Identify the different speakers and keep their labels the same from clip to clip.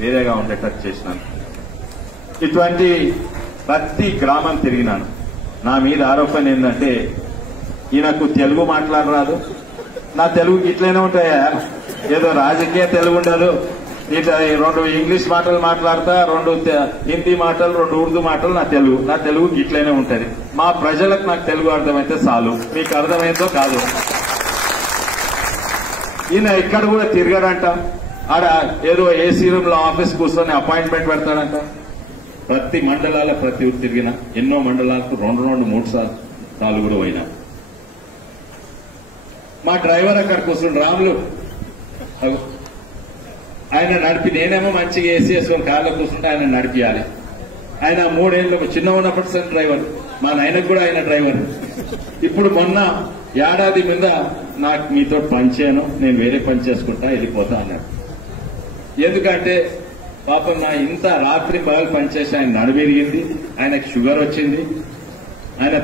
Speaker 1: వేరేగా ఉండేటట్టు చేసినాను. ఇటువంటి ప్రతి గ్రామం తిరిగినాను. నా మీద ఆరోపణ ఏంటంటే ఈయనకు తెలుగు మాట్లాడరాదు. నా తెలుగు ఇట్లనే ఉంటాయా? ఏదో రాజకీయ తెలుగు ఉండదు. ఇట్లా ఈ రెండు ఇంగ్లీష్ మాటలు మాట్లాడతా రెండు హిందీ మాటలు రెండు ఉర్దూ మాటలు నా తెలుగు. నా తెలుగు ఇట్లనే ఉంటుంది. మా ప్రజలకు నాకు తెలుగు అర్థమైతే చాలు. మీకు అర్థమైందో కాదు. ఈయన ఇక్కడ కూడా తిరగడంట. ఆడ ఏదో ఏసీ రూమ్లో ఆఫీస్ కూర్చొని అపాయింట్మెంట్ పెడతాడంట. ప్రతి మండలాల ప్రతి ఊరు తిరిగిన ఎన్నో మండలాలకు రెండు రెండు మూడు సార్లు నాలుగు కూడా పోయినా. మా డ్రైవర్ అక్కడ కూర్చుని రాములు ఆయన నడిపి నేనేమో మంచిగా ఏసీ వేసుకొని కార్లో కూర్చుంటే ఆయన నడిపియాలి. ఆయన మూడేళ్ళు చిన్న ఉన్నప్పటి సార్ డ్రైవర్ మా నాయనకు కూడా ఆయన డ్రైవర్. ఇప్పుడు మొన్న ఏడాది మీద నాకు మీతో పనిచేయను నేను వేరే పని చేసుకుంటా వెళ్ళిపోతా అన్నాడు. ఎందుకంటే పాపం నా ఇంత రాత్రి పగలు పనిచేసి ఆయన నడువిరిగింది ఆయనకు షుగర్ వచ్చింది ఆయన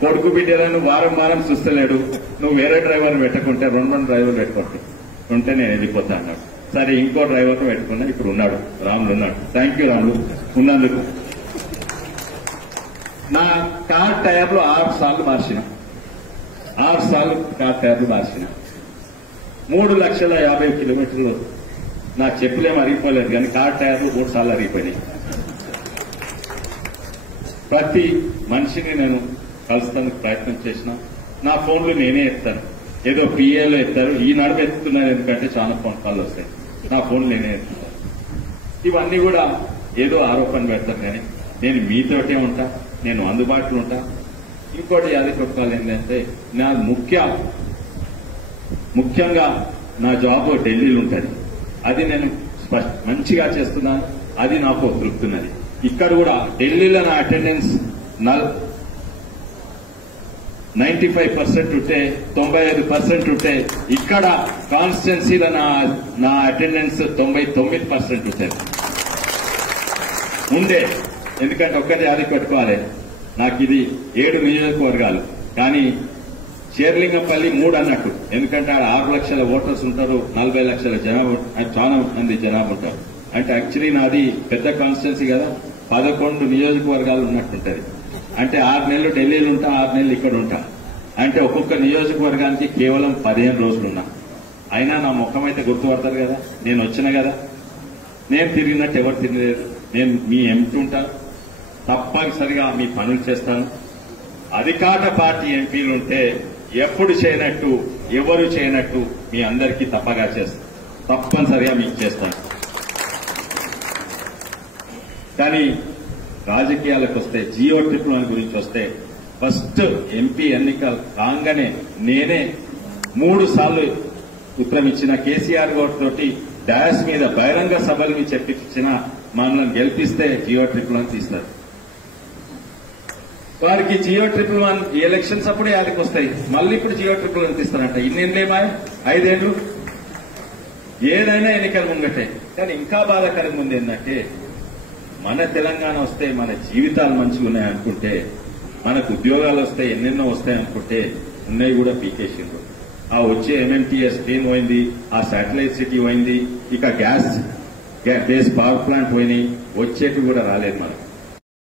Speaker 1: కొడుకు బిడ్డలను వారం వారం చూస్తలేడు నువ్వు వేరే డ్రైవర్ని పెట్టకుంటే రెండు రెండు డ్రైవర్లు పెట్టుకుంటే ఉంటే నేను వెళ్ళిపోతా అన్నాడు. సరే ఇంకో డ్రైవర్ను పెట్టుకున్నా ఇప్పుడు ఉన్నాడు రాములు ఉన్నాడు. థ్యాంక్ యూ రాములు ఉన్నందుకు. నా కార్ టైర్లు ఆరు సార్లు మార్చిన. ఆరు సార్లు కార్ టైర్లు మార్చిన. మూడు లక్షల యాభై కిలోమీటర్లు నా చెప్పులేం అరిగిపోలేదు కానీ కార్ టైర్లు మూడు సార్లు అరిగిపోయినాయి ప్రతి మనిషిని నేను కలుస్తానికి ప్రయత్నం చేసిన నా ఫోన్లు నేనే ఎత్తాను. ఏదో పిఏలో ఎత్తారు ఈ నడుపు ఎత్తుతున్నారు ఎందుకంటే చాలా ఫోన్ కాల్ వస్తాయి. నా ఫోన్లు నేనే ఎత్తుతాను ఇవన్నీ కూడా ఏదో ఆరోపణ పెడతాను కానీ నేను మీతోటే ఉంటా నేను అందుబాటులో ఉంటా. ఇంకోటి యాది చెప్పాలి ఏంటంటే నా ముఖ్య ముఖ్యంగా నా జాబ్ ఢిల్లీలో ఉంటుంది. అది నేను మంచిగా చేస్తున్నాను. అది నాకు తృప్తున్నది ఇక్కడ కూడా ఢిల్లీలో నా అటెండెన్స్ నల్ నైన్టీ ఫైవ్ పర్సెంట్ ఉంటే తొంభై ఐదు పర్సెంట్ ఉంటే ఇక్కడ కాన్స్టిట్యున్సీలో నా నా అటెండెన్స్ తొంభై తొమ్మిది పర్సెంట్ ఉంటుంది ఉండే. ఎందుకంటే ఒక్కటి అది పెట్టుకోవాలి. నాకు ఇది ఏడు నియోజకవర్గాలు. కానీ షేర్లింగంపల్లి మూడు అన్నట్టు. ఎందుకంటే ఆడ ఆరు లక్షల ఓటర్స్ ఉంటారు నలభై లక్షల జనాభా చాలా మంది జనాభా ఉంటారు. అంటే యాక్చువల్లీ నాది పెద్ద కాన్స్టిట్యున్సీ కదా పదకొండు నియోజకవర్గాలు ఉన్నట్టుంటది. అంటే ఆరు నెలలు ఢిల్లీలో ఉంటా ఆరు నెలలు ఇక్కడ ఉంటా. అంటే ఒక్కొక్క నియోజకవర్గానికి కేవలం పదిహేను రోజులు ఉన్నా. అయినా నా ముఖం అయితే గుర్తుపడతారు కదా నేను వచ్చిన కదా. నేను తిరిగినట్టు ఎవరు తిరగలేదు నేను మీ ఎంపీ ఉంటాను తప్పనిసరిగా మీ పనులు చేస్తాను. అధికార పార్టీ ఎంపీలు ఉంటే ఎప్పుడు చేయనట్టు ఎవరు చేయనట్టు మీ అందరికీ తప్పగా చేస్తాను తప్పనిసరిగా మీకు చేస్తాను కానీ రాజకీయాలకు వస్తే జియో ట్రిపుల్ అని గురించి వస్తే ఫస్ట్ ఎంపీ ఎన్నికలు రాగానే నేనే మూడు సార్లు ఉత్తరం ఇచ్చిన కేసీఆర్ గారి తోటి డాష్ మీద బహిరంగ సభలు చెప్పించిన మనల్ని గెలిపిస్తే జియో ట్రిపుల్ తీస్తారు. వారికి జియో ట్రిపుల్ వన్ ఎలక్షన్స్ అప్పుడు యాదకి వస్తాయి. మళ్ళీ ఇప్పుడు జియో ట్రిపుల్ వన్ తీస్తారంట. ఇన్నేళ్ళేమా ఐదేళ్ళు ఏదైనా ఎన్నికల ముంగటే. కానీ ఇంకా బాధాకరంగా ఉంది ఏంటంటే మన తెలంగాణ వస్తే మన జీవితాలు మంచిగా ఉన్నాయి అనుకుంటే మనకు ఉద్యోగాలు వస్తాయి ఎన్నెన్నో వస్తాయి అనుకుంటే ఉన్నాయి కూడా పీకేసిండ్రు ఆ వచ్చే ఎంఎంటీఎస్ ట్రైన్ పోయింది ఆ శాటిలైట్ సిటీ పోయింది ఇక గ్యాస్ బేస్ పవర్ ప్లాంట్ పోయినాయి వచ్చేటివి కూడా రాలేదు మనకు.